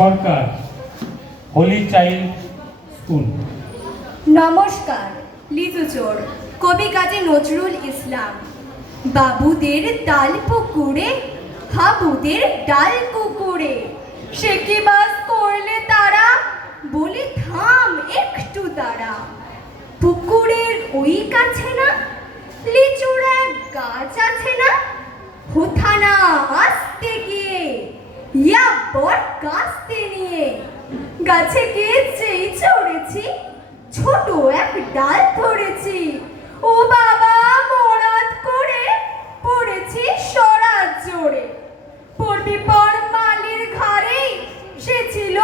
সরকার Holi child school. নমস্কার। লিচুচোর কবি কাজী নজরুল ইসলাম। বাবুদের ডাল পুকুরে, হাবুদের ডাল কুকুরে, সে কি বাস করলে তারা, বলে থাম একটু তারা। পুকুরের ওই কাছে না লিচুর এক গাছ আছে না, হোথানা আসতে গিয়ে ইয়া বট কাস্তে নিয়ে গাছে গিয়ে যেই চড়েছি, ছোট এক ডাল ধরেছি। ও বাবা মরাদ করে পড়েছি সরাজ জোরে। পড়বি পর মালির ঘাড়ে, সে ছিল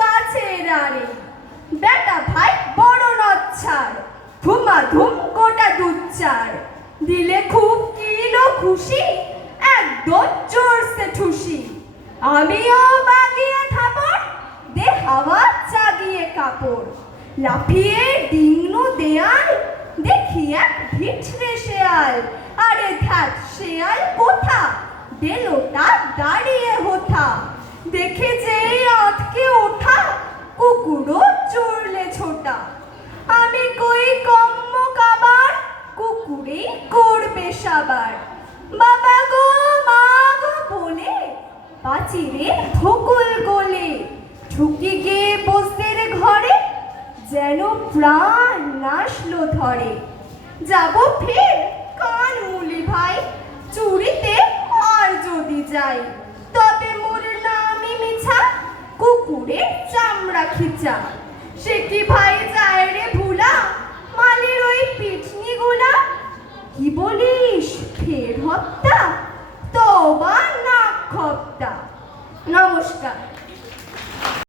গাছের আড়ে। বেটা ভাই বড় নচ্ছার, ধুমাধুম গোটা দুচ্চার। দিলে খুব কিলো খুশি, একদম জোরসে ঠুসি। আমিও বাগিয়ে থাপড়, দে হাওয়া জাগিয়ে কাপড়। লাফিয়ে ডিংনু দেয়াল, দেখি এক ভিটরে শেয়াল। আরে ধ্যাত শেয়াল কোথা, বেলোটা দাঁড়িয়ে হোথা। দেখে যেই আঁতকে ওঠা, কুকুরও চড়লে ছোটা। আমি কই কম্ম কাবার, কুকুরে করবে সাবার। বাবা গো মা গো বলে পাচিরে ধকুল গোলে, ঢুকে গিয়ে বসদের ঘরে, যেন প্রাণ নাশলো ধরে। যাব ফের কান মুলি ভাই, চুরিতে আর যদি যাই, তবে মোর নামই মিছা, কুকুরের চামড়া খিচা। সে কি